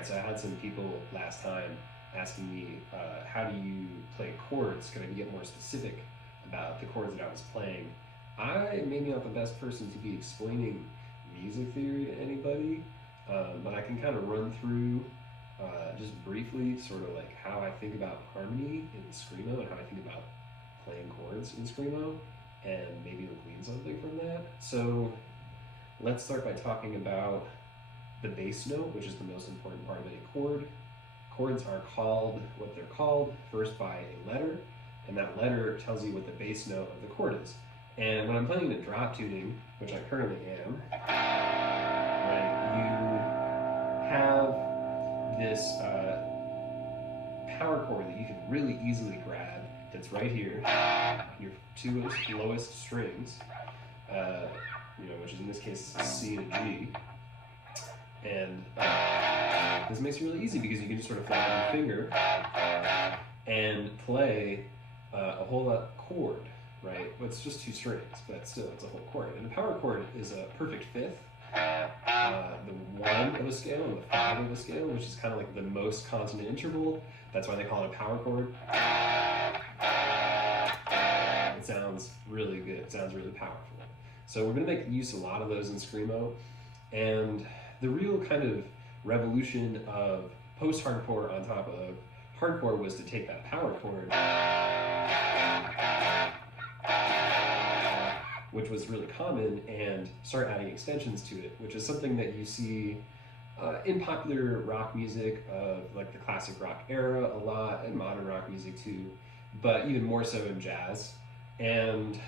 Alright, so I had some people last time asking me, how do you play chords? Could I get more specific about the chords that I was playing? I may be not the best person to be explaining music theory to anybody, but I can kind of run through just briefly sort of like how I think about harmony in Screamo and how I think about playing chords in Screamo, and maybe glean something from that. So let's start by talking about the bass note, which is the most important part of any chord. Chords are called what they're called first by a letter, and that letter tells you what the bass note of the chord is. And when I'm playing in drop tuning, which I currently am, right, you have this power chord that you can really easily grab that's right here, your two lowest strings, which is in this case C and G. And this makes it really easy because you can just sort of flat out your finger and play a whole lot chord, right? Well, it's just two strings, but still it's a whole chord. And the power chord is a perfect fifth, the 1 of a scale and the 5 of a scale, which is kind of like the most consonant interval. That's why they call it a power chord. It sounds really good. It sounds really powerful. So we're going to make use of a lot of those in Screamo, and the real kind of revolution of post-hardcore on top of hardcore was to take that power chord, which was really common, and start adding extensions to it, which is something that you see in popular rock music of like the classic rock era a lot, and modern rock music too, but even more so in jazz. And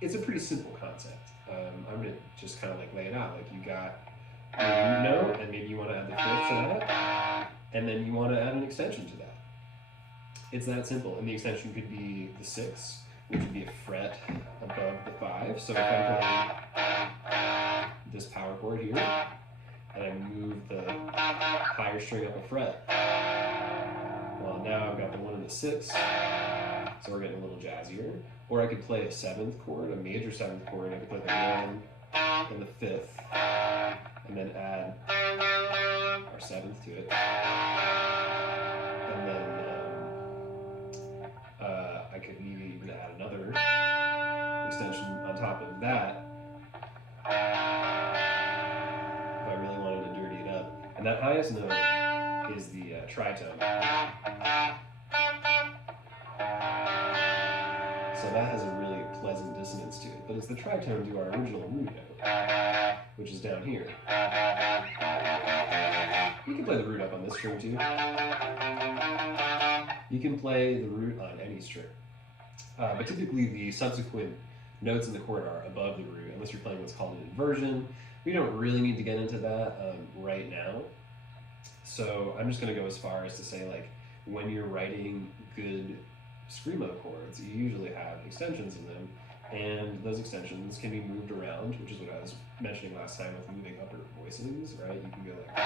it's a pretty simple concept. I'm gonna just kind of like lay it out. Like, you got your root note, and maybe you want to add the fifth to that, and then you want to add an extension to that. It's that simple, and the extension could be the 6, which would be a fret above the 5. So if I'm playing this power chord here, and I move the higher string up a fret, well, now I've got the 1 and the 6, so we're getting a little jazzier. Or I could play a 7th chord, a major 7th chord, and I could play the 1 and the 5th, and then add our 7th to it. And then I could maybe even add another extension on top of that if I really wanted to dirty it up. And that highest note is the tritone. So that has a really pleasant dissonance to it, but it's the tritone to our original root note, which is down here. You can play the root up on this string too. You can play the root on any string. But typically the subsequent notes in the chord are above the root, unless you're playing what's called an inversion. We don't really need to get into that right now. So I'm just gonna go as far as to say, like, when you're writing good Screamo chords, you usually have extensions in them, and those extensions can be moved around, which is what I was mentioning last time with moving upper voicings, right? You can go like,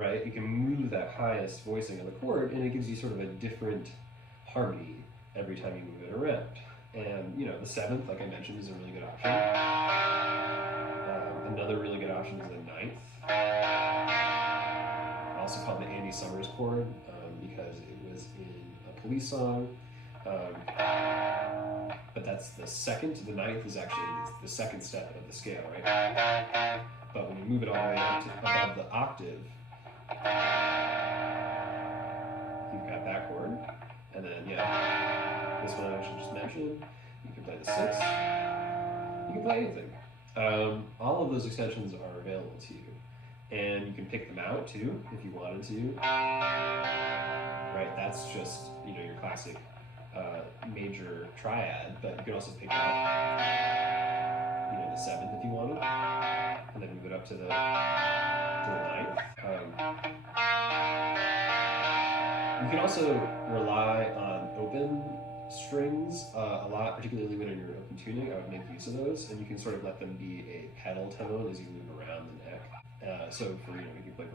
right? You can move that highest voicing of the chord, and it gives you sort of a different harmony every time you move it around. And, the 7th, like I mentioned, is a really good option. Another really good option is the 9th. Also called the Andy Summers chord, because it was in a Police song. But that's the 2nd. The 9th is actually the 2nd step of the scale, right? But when you move it all the way up to above the octave, you've got that chord. And then, this one I should just mention. You can play the 6th. You can play anything. All of those extensions are available to you. And you can pick them out too, if you wanted to. Right, that's just, your classic major triad, but you can also pick out, the 7th if you wanted, and then move it up to the 9th. You can also rely on open strings a lot, particularly when you're open tuning. I would make use of those, and you can sort of let them be a pedal tone as you move around the neck. So for, you can play.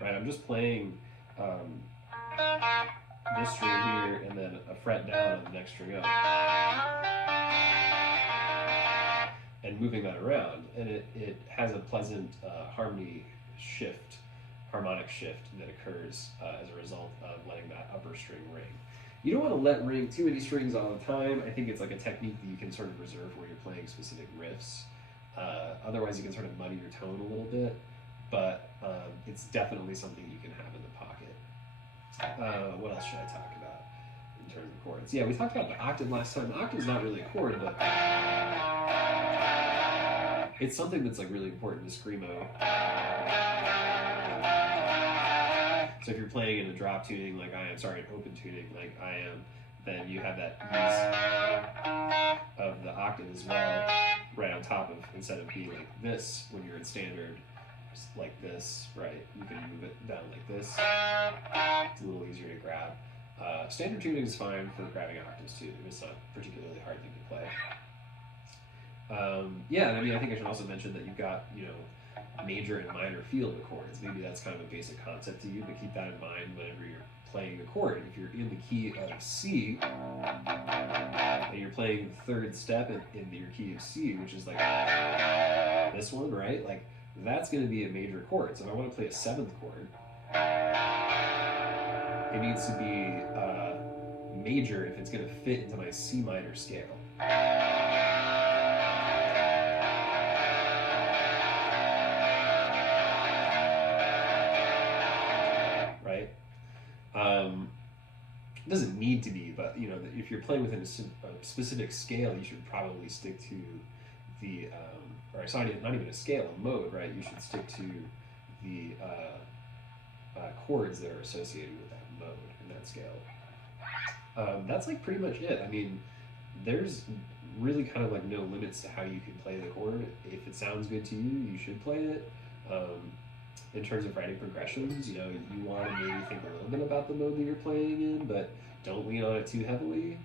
Right, I'm just playing this string here, and then a fret down on the next string up, and moving that around, and it has a pleasant harmonic shift that occurs as a result of letting that upper string ring. You don't want to let ring too many strings all the time. I think it's like a technique that you can sort of reserve where you're playing specific riffs. Otherwise, you can sort of muddy your tone a little bit, but it's definitely something you can have in the pocket. What else should I talk about in terms of chords? Yeah, we talked about the octave last time. The octave's not really a chord, but it's something that's like really important to Screamo. So if you're playing in a drop tuning like I am, sorry, an open tuning like I am, then you have that ease of the octave as well, right on top of, instead of being like this when you're in standard, like this, right? You can move it down like this. It's a little easier to grab. Standard tuning is fine for grabbing octaves too. It's not a particularly hard thing to play. Yeah, I mean, I think I should also mention that you've got, you know, major and minor feel the chords. Maybe that's kind of a basic concept to you, but keep that in mind whenever you're playing the chord. If you're in the key of C, and you're playing the third step in your key of C, which is like this one, right? Like, that's going to be a major chord. So if I want to play a seventh chord, it needs to be major if it's going to fit into my C minor scale. Right? It doesn't need to be, but you know, if you're playing within a specific scale, you should probably stick to the, or it's not even a scale, a mode, right? You should stick to the chords that are associated with that mode in that scale. That's like pretty much it. I mean, there's really kind of like no limits to how you can play the chord. If it sounds good to you, you should play it. In terms of writing progressions, you know, you want to maybe think a little bit about the mode that you're playing in, but don't lean on it too heavily.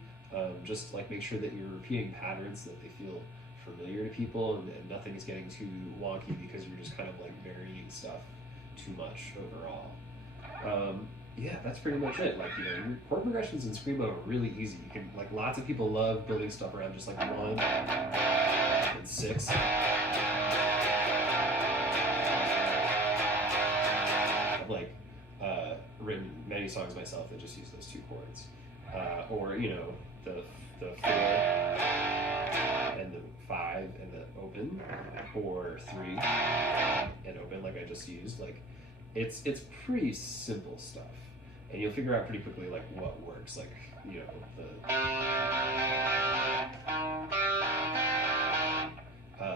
Just like make sure that you're repeating patterns that they feel familiar to people, and nothing is getting too wonky because you're just kind of like varying stuff too much overall. Yeah, that's pretty much it. Like, you know, your chord progressions in Screamo are really easy. You can, like, lots of people love building stuff around just like 1 and 6. I've like written many songs myself that just use those 2 chords, or you know, the 4 and the 5 and the open, or 3 and open like I just used. Like, it's pretty simple stuff, and you'll figure out pretty quickly like what works. Like, you know,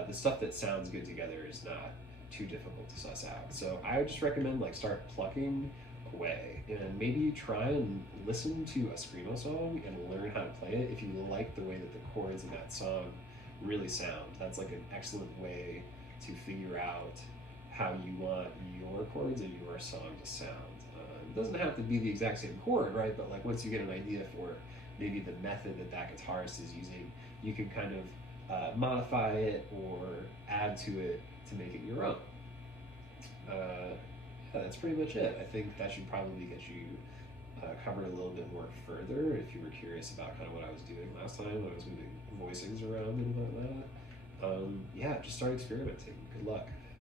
the stuff that sounds good together is not too difficult to suss out. So I would just recommend like start plucking away, and maybe try and listen to a Screamo song and learn how to play it. If you like the way that the chords in that song really sound, that's like an excellent way to figure out how you want your chords and your song to sound. It doesn't have to be the exact same chord, right? But like once you get an idea for maybe the method that that guitarist is using, you can kind of modify it or add to it to make it your own. Yeah, that's pretty much it. I think that should probably get you covered a little bit more further if you were curious about kind of what I was doing last time when I was moving voicings around and whatnot. Yeah, just start experimenting. Good luck.